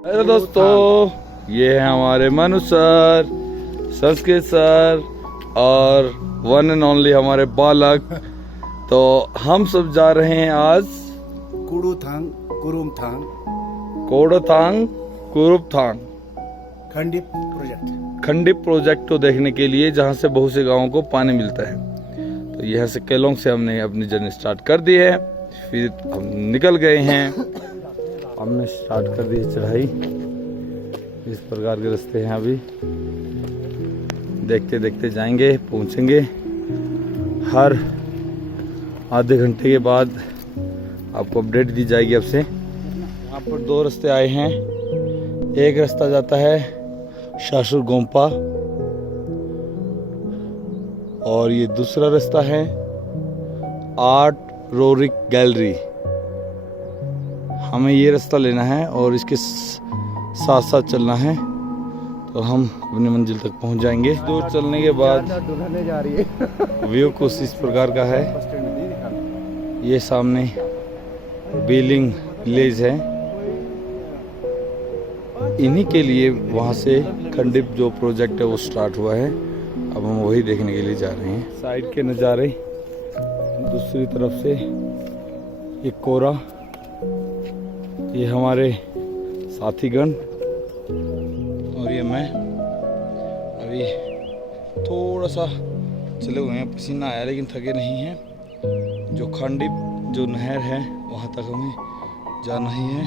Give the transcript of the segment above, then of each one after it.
Hello दोस्तों, ये है हमारे मनु सर, संस्कृत सर और वन एंड ओनली हमारे बालक। तो हम सब जा रहे हैं आज कुडुथांग कुरुपथांग खंडित प्रोजेक्ट को देखने के लिए, जहाँ से बहुत से गांवों को पानी मिलता है। तो यहाँ से केलोंग से हमने अपनी जर्नी स्टार्ट कर दी है। फिर हम निकल गए हैं, हमने स्टार्ट कर दी है चढ़ाई। इस प्रकार के रास्ते हैं, अभी देखते देखते जाएंगे, पहुंचेंगे। हर आधे घंटे के बाद आपको अपडेट दी जाएगी। अब से यहाँ पर दो रास्ते आए हैं। एक रास्ता जाता है शासुर गोम्पा और ये दूसरा रास्ता है आर्ट रोरिक गैलरी। हमें ये रास्ता लेना है और इसके साथ साथ चलना है, तो हम अपनी मंजिल तक पहुंच जाएंगे। दूर चलने के बाद व्यू कुछ इस प्रकार का है। ये सामने बीलिंग विलेज है। इन्हीं के लिए वहाँ से खंडित जो प्रोजेक्ट है वो स्टार्ट हुआ है। अब हम वही देखने के लिए जा रहे हैं। साइड के नज़ारे, दूसरी तरफ से ये कोरा, ये हमारे साथीगण और ये मैं। अभी थोड़ा सा चले हुए हैं, पसीना आया लेकिन थके नहीं हैं। जो खंडित जो नहर है वहाँ तक हमें जाना ही है,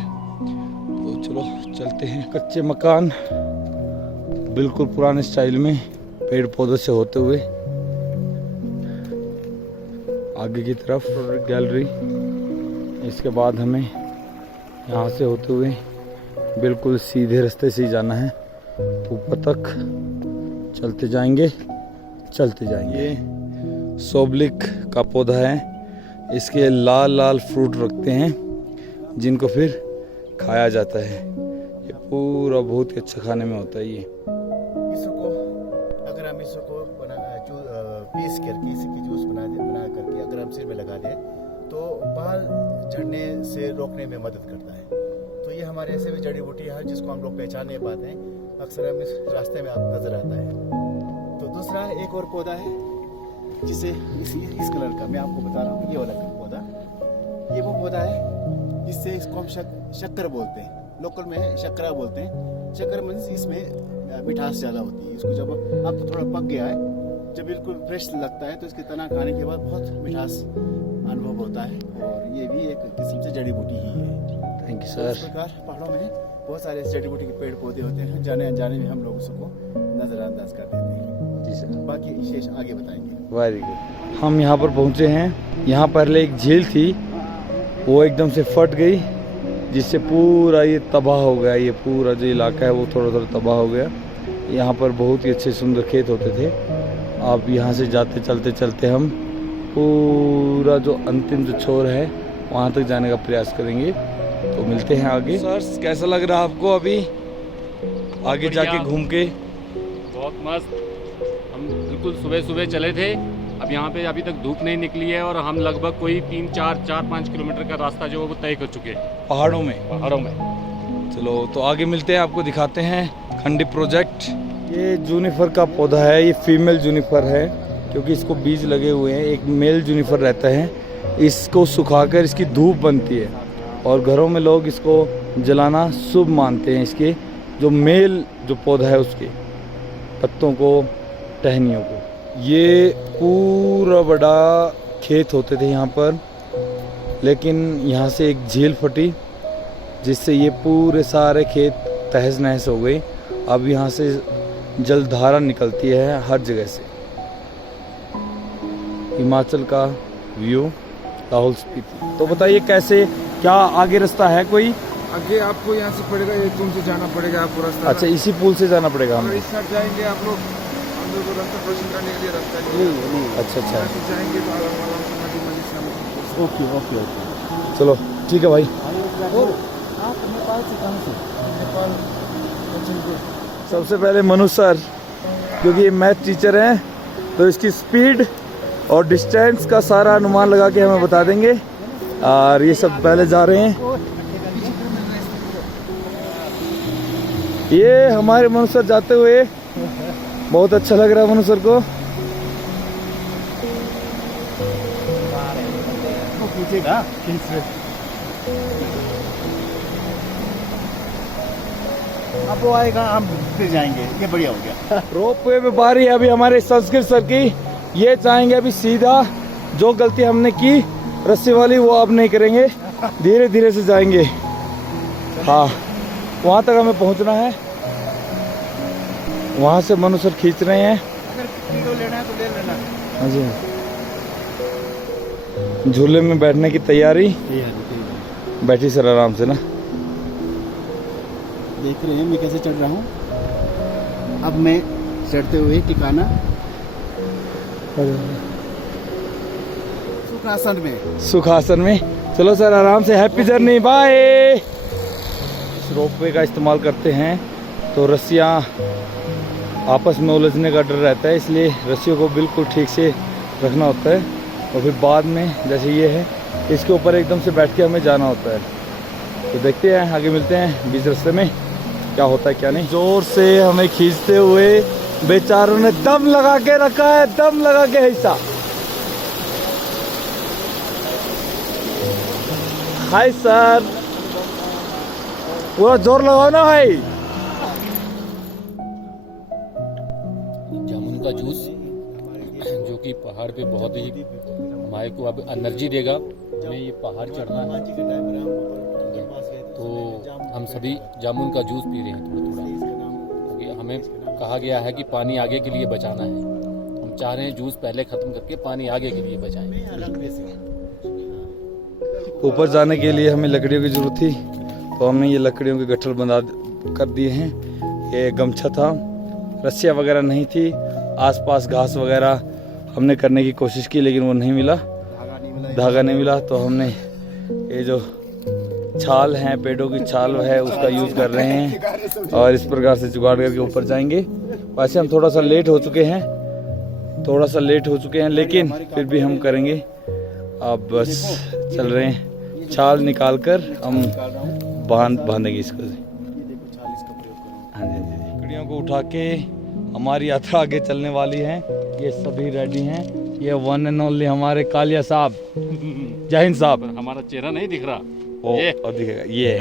तो चलो चलते हैं। कच्चे मकान बिल्कुल पुराने स्टाइल में पेड़ पौधों से होते हुए आगे की तरफ गैलरी। इसके बाद हमें यहाँ से होते हुए बिल्कुल सीधे रास्ते से ही जाना है, ऊपर तक चलते जाएंगे। ये सोबलिक का पौधा है। इसके लाल लाल फ्रूट रखते हैं जिनको फिर खाया जाता है। ये पूरा बहुत ही अच्छा खाने में होता है। ये इसको अगर हम इसको पीस करके इसकी जूस बना करके अगर हम सिर में लगा दें तो बाल झड़ने से रोकने में मदद करता है। तो ये हमारे ऐसे भी जड़ी बूटी है जिसको हम लोग पहचान नहीं पाते हैं, अक्सर हम इस रास्ते में आप नजर आता है। तो दूसरा एक और पौधा है जिसे इस कलर का मैं आपको बता रहा हूँ। ये वाला पौधा, ये वो पौधा है जिससे इसको हम शक्कर बोलते हैं, लोकल में शक्करा बोलते हैं। शक्कर मीन्स इसमें मिठास ज़्यादा होती है। इसको जब अब तो थोड़ा पक गया है, जब बिल्कुल फ्रेश लगता है तो इसके तना खाने के बाद बहुत मिठास अनुभव होता है। और ये भी एक किस्म से जड़ी बूटी ही है। Thank you sir. इस प्रकार पहाड़ों में बहुत सारे जड़ी बूटी के पेड़ पौधे होते हैं, जाने अनजाने में हम लोग उसको नज़रअंदाज कर देते हैं। जी सर, बाकी विशेष आगे बताएंगे। Very good. हम यहाँ पर पहुँचे हैं। यहाँ पहले एक झील थी, वो एकदम से फट गई, जिससे पूरा ये तबाह हो गया। ये पूरा जो इलाका है वो थोड़ा थोड़ा तबाह हो गया। यहाँ पर बहुत ही अच्छे सुंदर खेत होते थे। अब यहाँ से जाते चलते चलते हम पूरा जो अंतिम जो छोर है वहाँ तक जाने का प्रयास करेंगे। तो मिलते हैं आगे। सर, कैसा लग रहा है आपको अभी आगे जाके घूम के? बहुत मस्त। हम बिल्कुल सुबह सुबह चले थे। अब यहाँ पे अभी तक धूप नहीं निकली है और हम लगभग कोई 3-4-5 किलोमीटर का रास्ता जो है वो तय कर चुके हैं पहाड़ों में। चलो तो आगे मिलते हैं, आपको दिखाते हैं खंडित प्रोजेक्ट। ये जूनिफर का पौधा है। ये फीमेल जूनिफर है क्योंकि इसको बीज लगे हुए हैं। एक मेल जूनिफर रहता है। इसको सुखाकर इसकी धूप बनती है और घरों में लोग इसको जलाना शुभ मानते हैं। इसके जो मेल जो पौधा है उसके पत्तों को, टहनियों को। ये पूरा बड़ा खेत होते थे यहाँ पर, लेकिन यहाँ से एक झील फटी जिससे ये पूरे सारे खेत तहस नहस हो गए। अब यहाँ से जलधारा निकलती है हर जगह से। हिमाचल का व्यू, लाहौल स्पीति। तो बताइए कैसे, क्या आगे रास्ता है कोई? आगे आपको यहाँ से पड़ेगा, ये पुल से जाना पड़ेगा आपको रास्ता। अच्छा, इसी पुल से जाना पड़ेगा हमें। इस साइड जाएंगे आप लोग, हम लोग को रास्ता क्रॉसिंग करने के लिए रास्ता नहीं। अच्छा यहाँ से जाएंगे तो आराम से नदी से ओके। चलो ठीक है भाई। आप नेपाल से कहाँ से? नेपाल सबसे पहले मनु सर, क्योंकि ये मैथ टीचर हैं, तो इसकी स्पीड और डिस्टेंस का सारा अनुमान लगा के हमें बता देंगे। और ये सब पहले जा रहे हैं। ये हमारे मनुष्य जाते हुए बहुत अच्छा लग रहा है मनुष्य को। पूछेगा अब वो आएगा, हम फिर जाएंगे। ये बढ़िया हो गया। रोप वे पे बारी है अभी हमारे संस्कृत सर की। ये चाहेंगे अभी सीधा, जो गलती हमने की रस्सी वाली वो अब नहीं करेंगे, धीरे धीरे से जाएंगे। हाँ, वहाँ तक हमें पहुँचना है। वहाँ से मनुष्य खींच रहे हैं। अगर वीडियो लेना है तो ले लेना। हाँ जी, झूले में बैठने की तैयारी। बैठी सर आराम से ना। देख रहे हैं मैं कैसे चढ़ रहा हूँ। अब मैं चढ़ते हुए टिकाना सुखासन में। सुखासन में। चलो सर आराम से, हैप्पी जर्नी, बाय। इस रोपवे का इस्तेमाल करते हैं तो रस्सियाँ आपस में उलझने का डर रहता है, इसलिए रस्सियों को बिल्कुल ठीक से रखना होता है। और फिर बाद में जैसे ये है, इसके ऊपर एकदम से बैठ के हमें जाना होता है। तो देखते हैं, आगे मिलते हैं बीच रास्ते में क्या होता है क्या नहीं। जोर से हमें खींचते हुए बेचारों ने दम लगा के रखा है, दम लगा के ऐसा। हाय सर, पूरा जोर लगाओ ना भाई। जामुन का जूस जो कि पहाड़ पे बहुत ही हमारे को अब एनर्जी देगा। हमें ये पहाड़ चढ़ना है तो हम सभी जामुन का जूस पी रहे हैं थोड़ा थोड़ा, क्योंकि हमें कहा गया है कि पानी आगे के लिए बचाना है। हम चाह रहे हैं जूस पहले ख़त्म करके पानी आगे के लिए बचाएं। ऊपर जाने के लिए हमें लकड़ियों की जरूरत थी, तो हमने ये लकड़ियों के गट्ठर बंधा कर दिए हैं। ये गमछा था, रस्सियाँ वगैरह नहीं थी, आसपास घास वगैरह हमने करने की कोशिश की लेकिन वो नहीं मिला, धागा नहीं मिला। तो हमने ये जो छाल है, पेड़ों की छाल है, उसका यूज़ कर रहे हैं और इस प्रकार से जुगाड़ करके ऊपर जाएंगे। वैसे हम थोड़ा सा लेट हो चुके हैं, लेकिन फिर भी हम करेंगे। अब बस चल रहे हैं, छाल निकाल कर हम बांधेंगे इसको। हाँ जी, लकड़ियों को उठा के हमारी यात्रा आगे चलने वाली है। ये सभी रेडी हैं। ये वन एंड ओनली हमारे कालिया साहब, जय हिंद साहब। हमारा चेहरा नहीं दिख रहा, ओ, और दिखेगा ये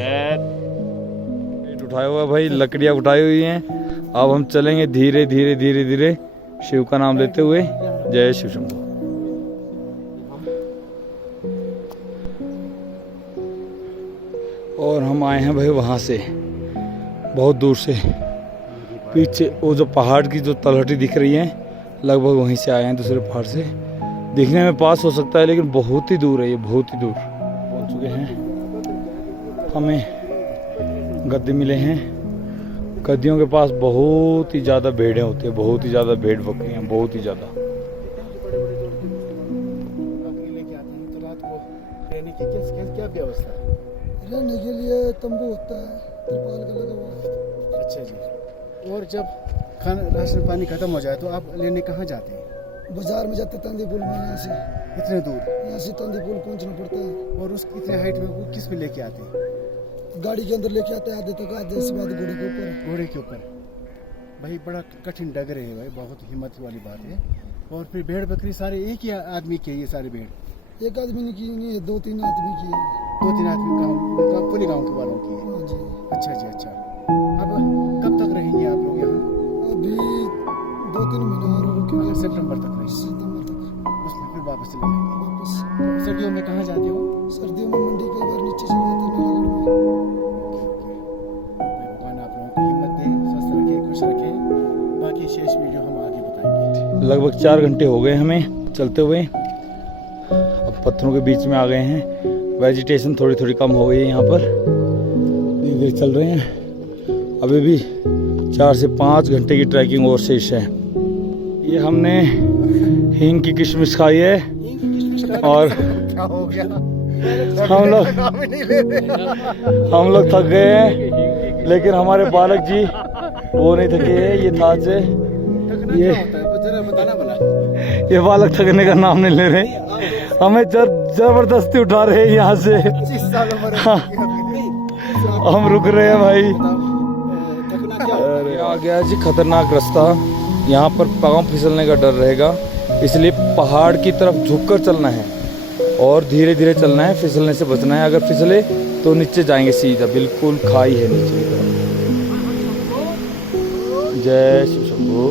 पेट उठाया हुआ है भाई, लकड़ियाँ उठाई हुई हैं। अब हम चलेंगे धीरे धीरे धीरे धीरे शिव का नाम लेते हुए। जय शिव शंभू। और हम आए हैं भाई वहाँ से, बहुत दूर से। पीछे वो जो पहाड़ की जो तलहटी दिख रही है, लगभग वहीं से आए हैं, दूसरे पहाड़ से। दिखने में पास हो सकता है लेकिन बहुत ही दूर है ये, बहुत ही दूर पहुँच चुके हैं। हमें गद्दे मिले हैं। गद्दियों के पास बहुत ही ज़्यादा भेड़ें होती है, बहुत ही ज़्यादा भेड़ बकरियाँ, बहुत ही ज़्यादा। क्या व्यवस्था है? रहने के लिए तंबू होता है, तिरपाल का लगा हुआ है। अच्छा जी। और जब खाना राशन पानी खत्म हो जाए तो आप लेने कहाँ जाते हैं? बाजार में जाते तंदीपुल में, यहाँ से इतने दूर? यहाँ से तंदीपुल पहुँचना पड़ता है। और उस इतने हाइट में वो किस में लेके आते हैं? गाड़ी के अंदर लेके आते हैं, आधे तक, आधे से बाद घोड़े के ऊपर। घोड़े के ऊपर। भाई बड़ा कठिन डगर है भाई, बहुत हिम्मत वाली बात है। और फिर भेड़ बकरी सारे एक ही आदमी के, ये सारे भेड़ एक आदमी ने की नहीं है, 2-3 आदमी की है। 2-3 आदमी पूरे गाँव के वालों की है। हाँ जी। अच्छा जी, अच्छा। अब कब तक रहेंगे आप लोग यहाँ? अभी 2-3 महीने और हो गए। मतलब सितंबर तक रहेंगे, सितंबर तक उसमें फिर वापस चले जाएंगे। वापस। सर्दियों में कहाँ जाते हो? सर्दियों में मंडी के बाहर नीचे चले जाते हैं, नालागढ़ में। भगवान आप लोगों को हिम्मत दे, स्वस्थ रखे, खुश रखे। बाकी शेष वीडियो हम आगे बताएंगे। लगभग 4 घंटे हो गए हमें चलते हुए। अब पत्थरों के बीच में आ गए हैं। वेजिटेशन थोड़ी थोड़ी कम हो गई है यहाँ पर। धीरे धीरे चल रहे हैं। अभी भी 4 से 5 घंटे की ट्रैकिंग और शेष है। ये हमने हींग की किशमिश खाई है और क्या हो गया? हम लोग थक गए हैं, लेकिन हमारे बालक जी वो नहीं थके हैं। ये था से ये बताना भला। ये बालक थकने का नाम नहीं ले रहे, हमें जबरदस्ती उठा रहे हैं यहाँ से। 25 साल उम्र है। हाँ, हम रुक रहे हैं भाई। थकना अरे आ गया जी खतरनाक रास्ता। यहाँ पर पाँव फिसलने का डर रहेगा, इसलिए पहाड़ की तरफ झुककर चलना है और धीरे धीरे चलना है, फिसलने से बचना है। अगर फिसले तो नीचे जाएंगे सीधा, बिल्कुल खाई है नीचे की तरफ। जय शिव शंभू।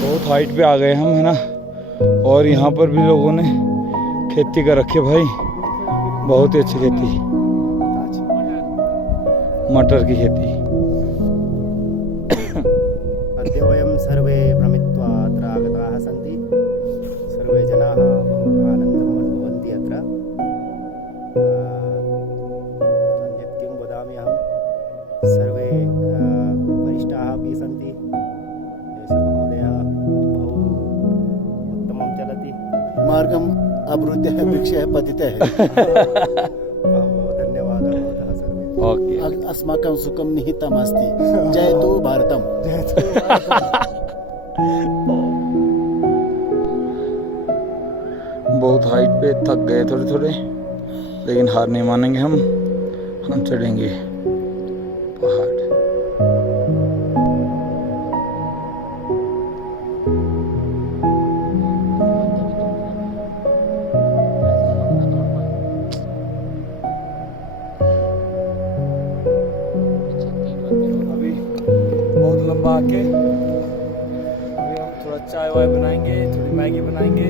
बहुत हाइट पे आ गए हम, है ना। और यहाँ पर भी लोगों ने खेती कर रखी है भाई, बहुत ही अच्छी खेती, मटर की खेती। अद्य वयं सर्वे भ्रमित्वा अत्र आगताः सन्ति। सर्वे जनाः बहु आनन्दम् अनुभवन्ति अत्र। अन्यत् किं वदामि अहं, सर्वे वरिष्ठाः अपि सन्ति। एषः महोदयः बहु उत्तमं चलति। मार्गम अवरुद्धः वृक्षः पतितः। बहु धन्यवादः भवतः सर्वे। ओके, अस्माकं सुखं निहितम् अस्ति। जयतु भारतम्। बहुत हाइट पे थक गए थोड़े थोड़े, लेकिन हार नहीं मानेंगे हम चढ़ेंगे पहाड़। अभी बहुत लंबा आके अभी हम थोड़ा चाय वाय बनाएंगे, थोड़ी मैगी बनाएंगे।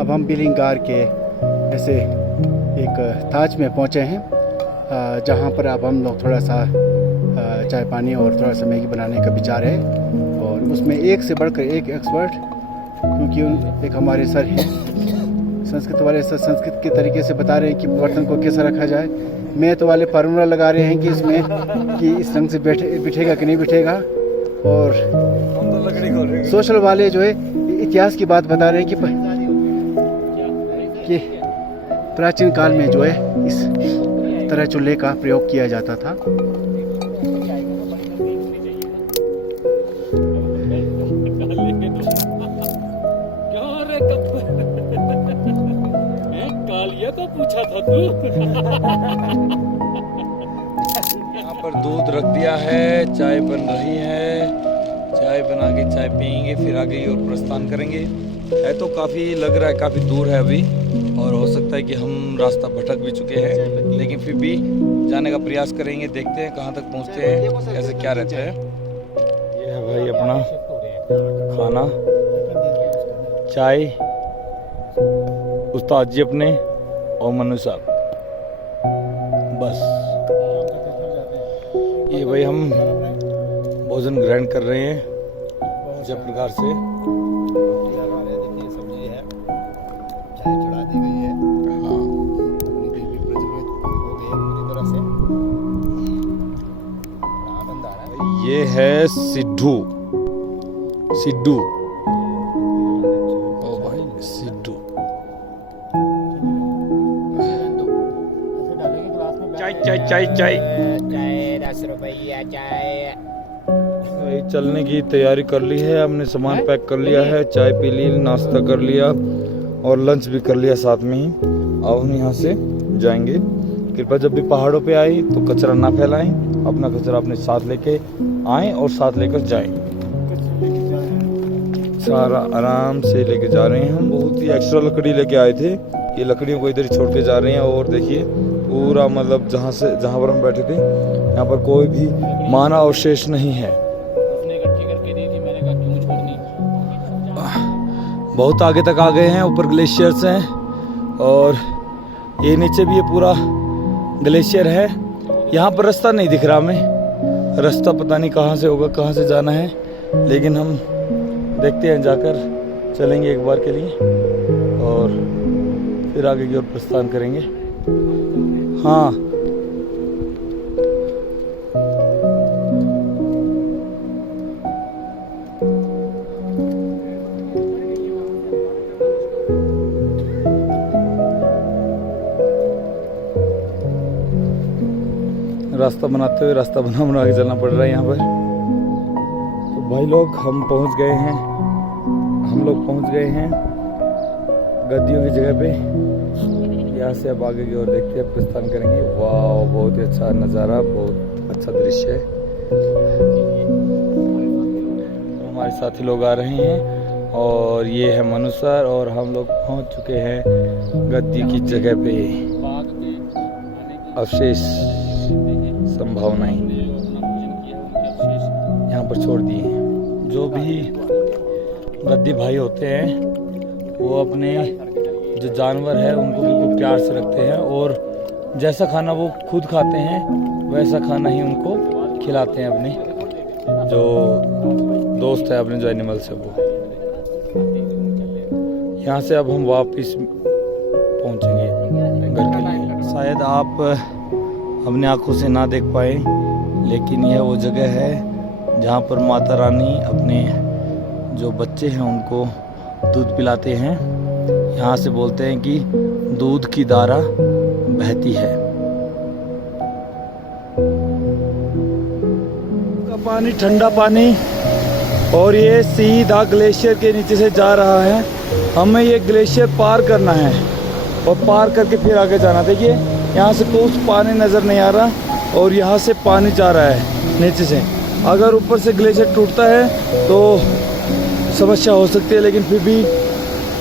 अब हम बिलिंगार के ऐसे एक ताज में पहुंचे हैं, जहां पर अब हम लोग थोड़ा सा चाय पानी और थोड़ा सा मैगी बनाने का विचार है। और उसमें एक से बढ़कर एक एक्सपर्ट, क्योंकि एक हमारे सर हैं संस्कृत वाले, सर संस्कृत के तरीके से बता रहे हैं कि बर्तन को कैसा रखा जाए। मैं तो वाले फार्मूला लगा रहे हैं कि इसमें कि इस ढंग से बिठेगा कि नहीं बिठेगा। और हम तो लकड़ी खोल रहे हैं। सोशल वाले जो है इतिहास की बात बता रहे हैं कि प्राचीन काल में जो है इस तरह चूल्हे का प्रयोग किया जाता था। कालिया को पूछा था तू। यहाँ पर दूध रख दिया है, चाय बन रही है, चाय बना के चाय पियेंगे, फिर आगे की ओर प्रस्थान करेंगे। है तो काफ़ी लग रहा है, काफ़ी दूर है अभी, और हो सकता है कि हम रास्ता भटक भी चुके हैं, लेकिन फिर भी जाने का प्रयास करेंगे। देखते हैं कहाँ तक पहुँचते हैं, कैसे क्या रहता है। ये है भाई अपना खाना, चाय, उस्ताद जी अपने और मनु साहब, बस ये भाई हम भोजन ग्रहण कर रहे हैं इस प्रकार से। देखिए सब्जी है, चाय चढ़ा दी गई है। हाँ, अपनी देवी प्रज्वलित हो गई है पूरी तरह से। आनंद आ रहा है। ये है सिद्धू, सिद्धू, ओ भाई सिद्धू। चाय चाय चाय चाय चाय 10 रुपया चाय। भाई चलने की तैयारी कर ली है हमने, सामान पैक कर लिया है, चाय पी ली, नाश्ता कर लिया और लंच भी कर लिया साथ में ही। अब हम यहाँ से जाएंगे। कृपया जब भी पहाड़ों पे आए तो कचरा ना फैलाएं, अपना कचरा अपने साथ लेके आएं और साथ लेकर जाएं। सारा आराम से लेके जा रहे हैं हम। बहुत ही एक्स्ट्रा लकड़ी लेके आए थे, ये लकड़ियों को इधर ही छोड़ के जा रहे हैं। और देखिए पूरा मतलब जहाँ पर हम बैठे थे यहाँ पर कोई भी मानव अवशेष नहीं है। उसने इकट्ठी करके दी थी, मैंने कहा क्यों छोड़नी। बहुत आगे तक आ गए हैं, ऊपर ग्लेशियर्स हैं और ये नीचे भी ये पूरा ग्लेशियर है। यहाँ पर रास्ता नहीं दिख रहा हमें, रास्ता पता नहीं कहाँ से होगा, कहाँ से जाना है, लेकिन हम देखते हैं, जाकर चलेंगे एक बार के लिए और फिर आगे की ओर प्रस्थान करेंगे। हाँ, रास्ता बनाते हुए रास्ता बना के चलना पड़ रहा है यहाँ पर। तो भाई लोग हम पहुँच गए हैं गद्दियों की जगह पे। यहाँ से अब आगे की ओर देखते हैं, प्रस्थान करेंगे। वाह, बहुत ही अच्छा नज़ारा, बहुत अच्छा दृश्य है। हमारे साथी लोग आ रहे हैं और ये है मनु सर, और हम लोग पहुंच चुके हैं गद्दी की जगह पे। अवशेष संभावनाएं यहाँ पर छोड़ दी हैं। जो भी गद्दी भाई होते हैं वो अपने जो जानवर है उनको बिल्कुल प्यार से रखते हैं, और जैसा खाना वो खुद खाते हैं वैसा खाना ही उनको खिलाते हैं अपने जो दोस्त है, अपने जो एनिमल्स है वो। यहाँ से अब हम वापस पहुँचेंगे घर के लिए। शायद आप अपने आंखों से ना देख पाए, लेकिन यह वो जगह है जहाँ पर माता रानी अपने जो बच्चे हैं उनको दूध पिलाते हैं। यहाँ से बोलते हैं कि दूध की धारा बहती है। का पानी ठंडा पानी, और ये सीधा ग्लेशियर के नीचे से जा रहा है। हमें ये ग्लेशियर पार करना है और पार करके फिर आगे जाना। देखिए यहाँ से कुछ पानी नज़र नहीं आ रहा, और यहाँ से पानी जा रहा है नीचे से। अगर ऊपर से ग्लेशियर टूटता है तो समस्या हो सकती है, लेकिन फिर भी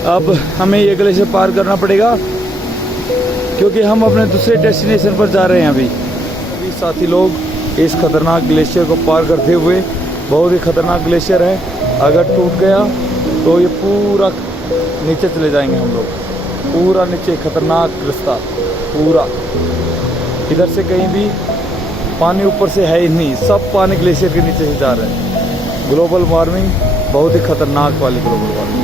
अब हमें ये ग्लेशियर पार करना पड़ेगा, क्योंकि हम अपने दूसरे डेस्टिनेशन पर जा रहे हैं। अभी साथी लोग इस खतरनाक ग्लेशियर को पार करते हुए, बहुत ही खतरनाक ग्लेशियर है, अगर टूट गया तो ये पूरा नीचे चले जाएंगे हम लोग, पूरा नीचे। खतरनाक रास्ता पूरा, इधर से कहीं भी पानी ऊपर से है ही नहीं, सब पानी ग्लेशियर के नीचे से जा रहा है। ग्लोबल वार्मिंग बहुत ही खतरनाक वाली ग्लोबल वार्मिंग।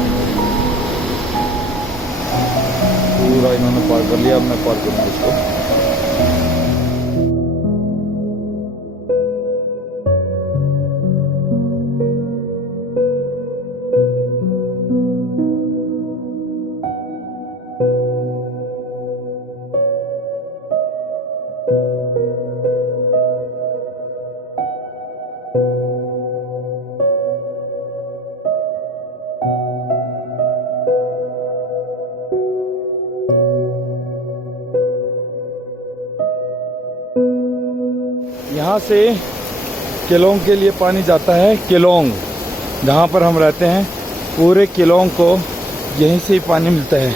पूरा इन्होंने पार कर लिया, अब मैं पार करूँगा इसको। यहाँ से केलोंग के लिए पानी जाता है। केलोंग जहाँ पर हम रहते हैं, पूरे केलोंग को यहीं से ही पानी मिलता है,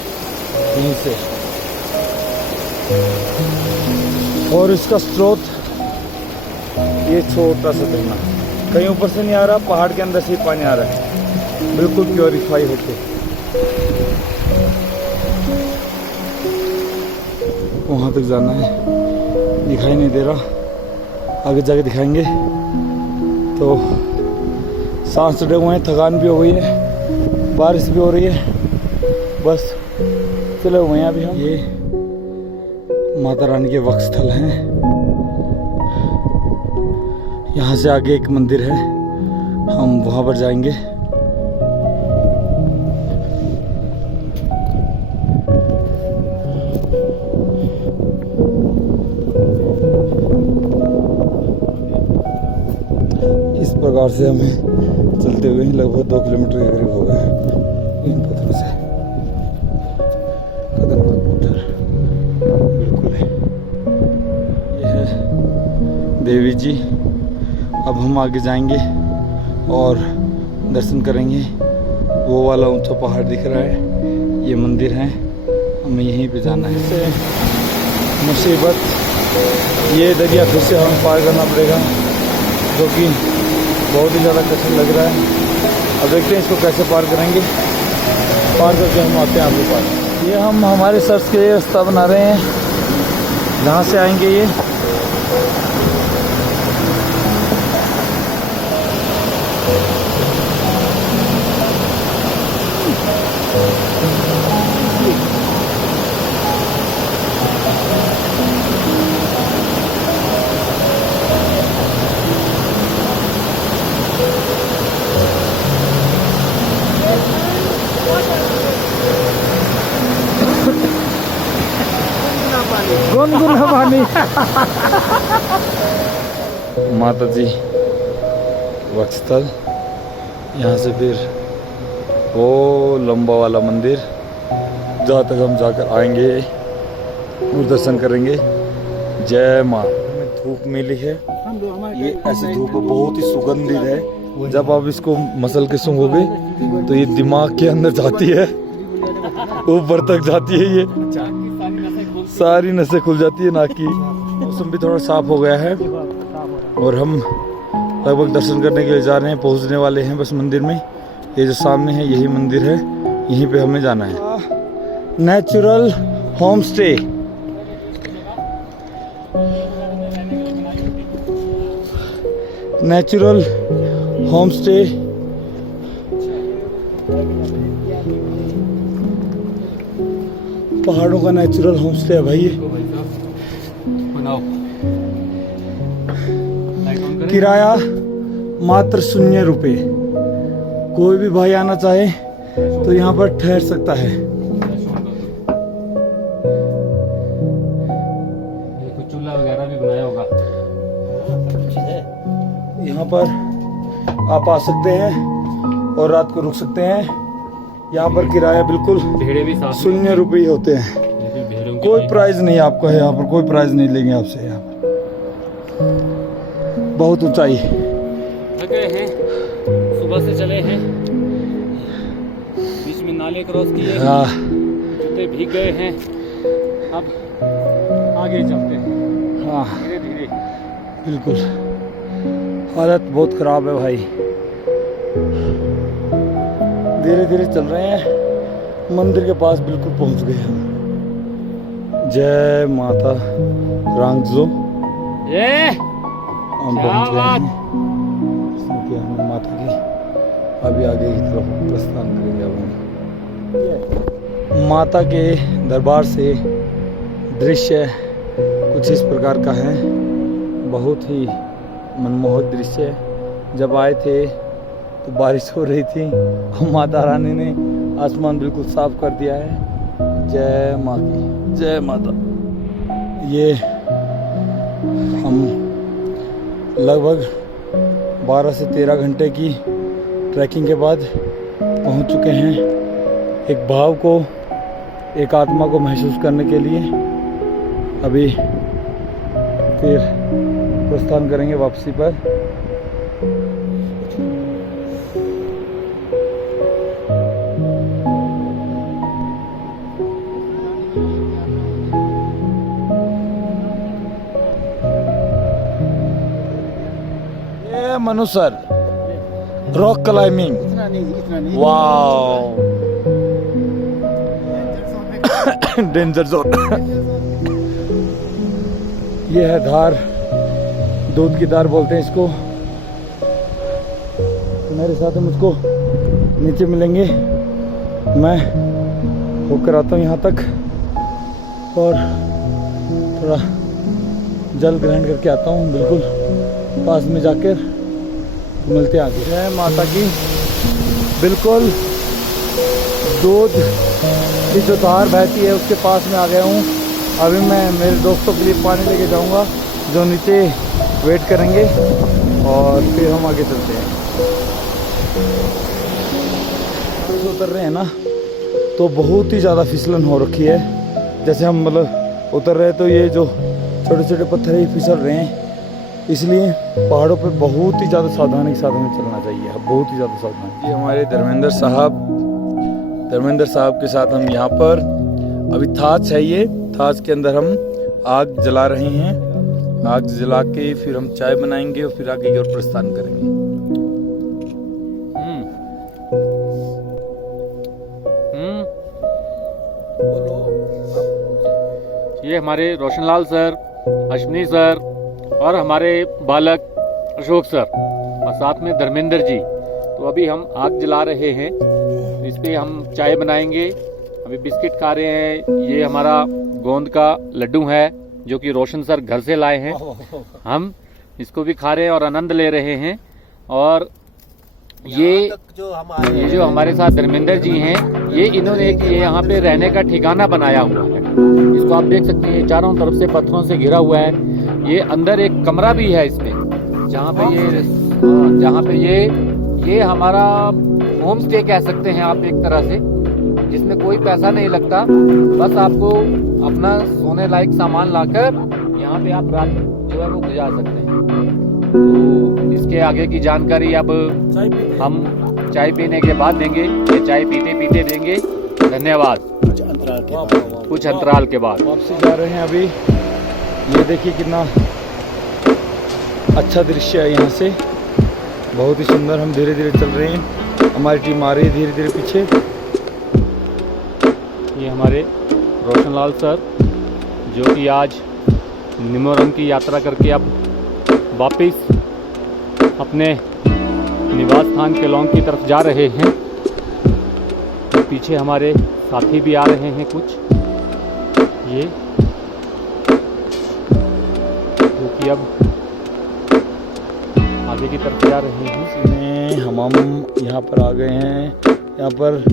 यहीं से। और इसका स्रोत ये छोटा सा झरना, कहीं ऊपर से नहीं आ रहा, पहाड़ के अंदर से ही पानी आ रहा है, बिल्कुल प्योरीफाई होके। वहाँ तक जाना है, दिखाई नहीं दे रहा, आगे जाके दिखाएंगे। तो सांस चढ़े हुए हैं, थकान भी हो गई है, बारिश भी हो रही है, बस चले हुए हैं अभी हम। ये माता रानी के वक्फ स्थल हैं। यहाँ से आगे एक मंदिर है, हम वहाँ पर जाएंगे। इस प्रकार से हमें चलते हुए लगभग 2 किलोमीटर के करीब हो गया इन पत्थरों से। खतरनाक पत्थर बिल्कुल है। यह है देवी जी। अब हम आगे जाएंगे और दर्शन करेंगे। वो वाला ऊंचा पहाड़ दिख रहा है, ये मंदिर है, हमें यहीं पे जाना है। इससे मुसीबत ये दरिया फिर से हमें पार करना पड़ेगा, जो कि बहुत ही ज़्यादा कठिन लग रहा है। अब देखते हैं इसको कैसे पार करेंगे। पार करके हम आते हैं आपके पास। ये हम हमारे सर्च के लिए रास्ता बना रहे हैं, जहाँ से आएंगे ये। गुनगुना पानी माता जी वक्षस्थल, यहाँ से फिर वो लंबा वाला मंदिर जहाँ तक हम जाकर आएंगे और दर्शन करेंगे। जय माँ। हमें धूप मिली है, ये ऐसी धूप बहुत ही सुगंधित है। जब आप इसको मसल के सूंघोगे तो ये दिमाग के अंदर जाती है, ऊपर तक जाती है, ये सारी नसें खुल जाती है नाक की। मौसम भी थोड़ा साफ हो गया है और हम लगभग दर्शन करने के लिए जा रहे हैं, पहुंचने वाले हैं बस मंदिर में। ये जो सामने है यही मंदिर है, यहीं पे हमें जाना है। Natural home stay, natural home stay. पहाड़ों का नेचुरल होम स्टे है भाई ये। किराया मात्र 0 रुपये। कोई भी भाई आना चाहे तो यहाँ पर ठहर सकता है। कुछ चूल्हा वगैरह भी बनाया होगा यहाँ पर आप आ सकते हैं और रात को रुक सकते हैं। यहाँ पर किराया बिल्कुल भेड़े भी साथ 0 रुपये होते हैं। भेड़ों के कोई लिए। प्राइस नहीं आपको है, यहाँ पर कोई प्राइस नहीं लेंगे आपसे। यहाँ पर बहुत ऊंचाई। थके हैं, सुबह से चले हैं, बीच में नाले क्रॉस किए, हाँ जूते भीग गए हैं, अब आगे चलते हैं हाँ धीरे धीरे। बिल्कुल हालत बहुत ख़राब है भाई। धीरे धीरे चल रहे हैं, मंदिर के पास बिल्कुल पहुंच गए हम। जय माता रांगजो, ये हम पहुंच गए हैं। क्योंकि हम माता की अभी आगे की तरफ प्रस्थान करेंगे। अब हम माता के दरबार से दृश्य कुछ इस प्रकार का है, बहुत ही मनमोहक दृश्य है। जब आए थे तो बारिश हो रही थी और माता रानी ने आसमान बिल्कुल साफ कर दिया है। जय माँ की, जय माता। ये हम लगभग 12 से 13 घंटे की ट्रैकिंग के बाद पहुंच चुके हैं एक भाव को, एक आत्मा को महसूस करने के लिए। अभी फिर प्रस्थान करेंगे वापसी पर। ये मनु सर रॉक क्लाइंबिंग, इतना नहीं वाओ डेंजर जोन। ये है धार, दूध की धार बोलते हैं इसको। तो मेरे साथ मुझको नीचे मिलेंगे, मैं होकर आता हूँ यहाँ तक और थोड़ा जल ग्रहण करके आता हूँ। बिल्कुल पास में जाकर मिलते हैं आगे। जय माता की। बिल्कुल दूध की जो धार बहती है उसके पास में आ गया हूँ। अभी मैं मेरे दोस्तों के लिए पानी लेके जाऊँगा जो नीचे वेट करेंगे और फिर हम आगे चलते हैं। उतर रहे हैं ना तो बहुत ही ज़्यादा फिसलन हो रखी है। जैसे हम मतलब उतर रहे तो ये जो छोटे छोटे पत्थर ही फिसल रहे हैं, इसलिए पहाड़ों पे बहुत ही ज़्यादा सावधानी के साथ हमें चलना चाहिए, बहुत ही ज़्यादा सावधानी। ये हमारे धर्मेंद्र साहब के साथ हम यहाँ पर अभी थाच है, ये थाच के अंदर हम आग जला रहे हैं। आग जला के फिर हम चाय बनाएंगे और फिर आगे की ओर प्रस्थान करेंगे। ये हमारे रोशनलाल सर, अश्विनी सर और हमारे बालक अशोक सर और साथ में धर्मेंद्र जी। तो अभी हम आग जला रहे हैं, इस पे हम चाय बनाएंगे। अभी बिस्किट खा रहे हैं। ये हमारा गोंद का लड्डू है जो कि रोशन सर घर से लाए हैं। हम इसको भी खा रहे हैं और आनंद ले रहे हैं। और ये जो हमारे साथ धर्मेंद्र जी हैं, ये इन्होंने एक ये यहाँ पे रहने का ठिकाना बनाया हुआ है। इसको आप देख सकते हैं, ये चारों तरफ से पत्थरों से घिरा हुआ है। ये अंदर एक कमरा भी है इसमें, जहाँ पे ये हमारा होम स्टे कह सकते हैं आप एक तरह से, जिसमें कोई पैसा नहीं लगता। बस आपको अपना सोने लायक सामान लाकर यहाँ पे आप रात जो है वो गुजार सकते हैं। तो इसके आगे की जानकारी अब हम चाय पीने के बाद देंगे, ये चाय पीते पीते देंगे। धन्यवाद। कुछ अंतराल के बाद वापसी जा रहे हैं अभी। ये देखिए कितना अच्छा दृश्य है यहाँ से, बहुत ही सुंदर। हम धीरे धीरे चल रहे हैं, हमारी टीम आ रही है धीरे धीरे पीछे। ये हमारे रोशनलाल सर, जो कि आज निमोरंग की यात्रा करके अब वापस अपने निवास स्थान केलोंग की तरफ जा रहे हैं। पीछे हमारे साथी भी आ रहे हैं कुछ, ये जो कि अब आगे की तरफ जा रहे हैं। हम यहाँ पर आ गए हैं। यहाँ पर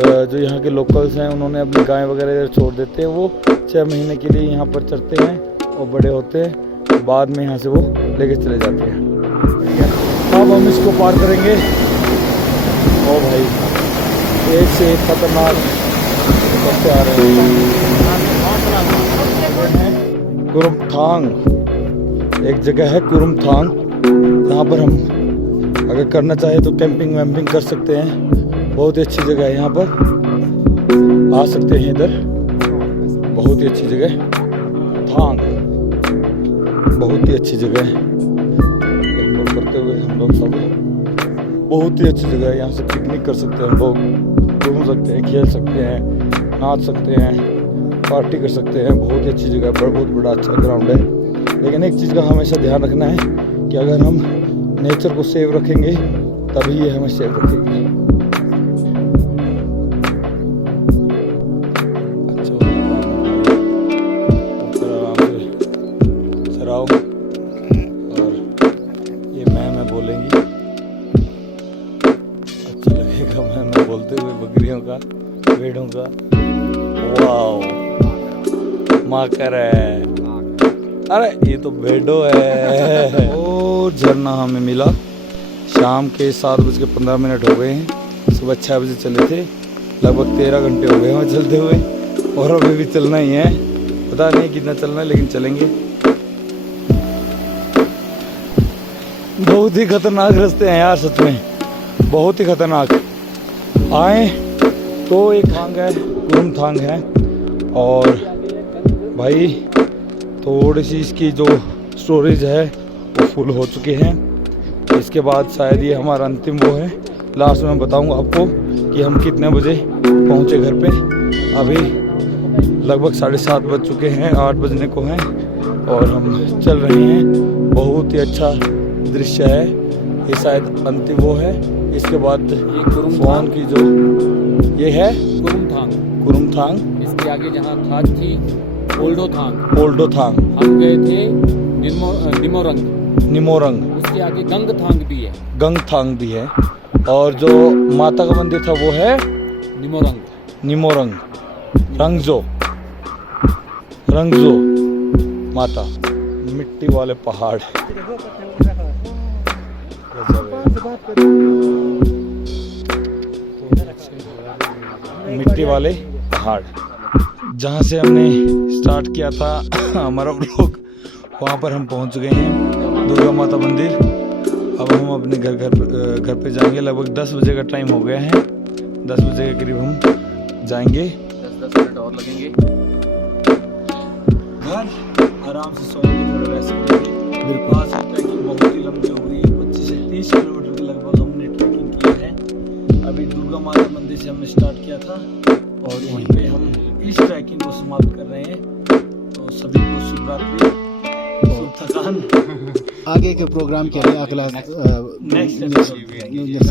जो यहाँ के लोकल्स हैं, उन्होंने अपनी गाय वगैरह छोड़ देते हैं। वो 6 महीने के लिए यहाँ पर चरते हैं और बड़े होते हैं, बाद में यहाँ से वो लेके चले जाते हैं। अब हम इसको पार करेंगे। ओ भाई, एक से एक खतरनाक रास्ते आ रहे हैं। कुरुमथांग एक जगह है, कुरुमथांग, जहाँ पर हम अगर करना चाहे तो कैंपिंग वैम्पिंग कर सकते हैं। बहुत ही अच्छी जगह है, यहाँ पर आ सकते हैं। इधर बहुत ही अच्छी जगह, थांग बहुत ही अच्छी जगह है। हम लोग करते हुए हम लोग सब बहुत ही अच्छी जगह है। यहाँ से पिकनिक कर सकते हैं, हम लोग घूम सकते हैं, खेल सकते हैं, नाच सकते हैं, पार्टी कर सकते हैं। बहुत ही अच्छी जगह है, बहुत बड़ा अच्छा ग्राउंड है। लेकिन एक चीज़ का हमेशा ध्यान रखना है कि अगर हम नेचर को सेव रखेंगे तभी ये हमें सेव रखेगी। अच्छा आराम से चराओ और ये मैं बोलेंगी, अच्छा लगेगा मैं बोलते हुए बकरियों का, भेड़ों का। वाओ, माकर है, अरे ये तो भेड़ो है। और झरना हमें मिला। शाम के 7:15 हो गए हैं। सुबह 6 बजे चले थे, लगभग 13 घंटे हो गए हमें चलते हुए, और अभी भी चलना ही है। पता नहीं कितना चलना है, लेकिन चलेंगे। बहुत ही खतरनाक रास्ते हैं यार, सच में बहुत ही खतरनाक। आए तो एक थांग है, कुरुमथांग है, और भाई थोड़ी सी इसकी जो स्टोरेज है वो फुल हो चुके हैं। इसके बाद शायद ये हमारा अंतिम वो है। लास्ट में बताऊंगा आपको कि हम कितने बजे पहुंचे घर पे। अभी लगभग 7:30 बज चुके हैं, 8 बजने को हैं, और हम चल रहे हैं। बहुत ही अच्छा दृश्य है। ये शायद अंतिम वो है। इसके बाद ये कुरुमथांग की जो ये है कुरुमथांग, इसके आगे जहाँ थांग थी ओल्डोथांग, हम गए थे निमोरंग, उसके आगे गंगथांग भी है, गंगथांग भी है, और जो माता का मंदिर था वो है निमोरंग, रंगजो माता। मिट्टी वाले पहाड़, मिट्टी वाले पहाड़, जहाँ से हमने स्टार्ट किया था हमारा व्लॉग, वहाँ पर हम पहुँच गए हैं, दुर्गा माता मंदिर। अब हम अपने घर पे जाएंगे। लगभग 10 बजे का टाइम हो गया है। 10 बजे के करीब हम जाएंगे। 10 मिनट और लगेंगे। घर आराम से सोएंगे, थोड़ा रेस्ट करेंगे। बिल्कुल। आज ट्रैकिंग बहुत ही लंबी हो गई, 25 से 30 किलोमीटर के लगभग हमने ट्रैकिंग की है। अभी दुर्गा माता मंदिर से हमने स्टार्ट किया था, और यहीं पे हम इस ट्रैकिंग को समाप्त कर रहे हैं। तो सभी को शुभ रात्रि, शुभ थकान। आगे के प्रोग्राम के लिए अगला नेक्स्ट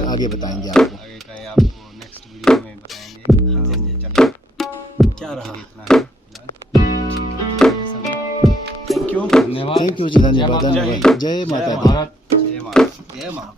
आगे बताएंगे आपको। आगे का आपको नेक्स्ट वीडियो में बताएंगे। क्या रहा? थैंक यू, धन्यवाद। थैंक यू जी, धन्यवाद। जय माता दी। जय माता।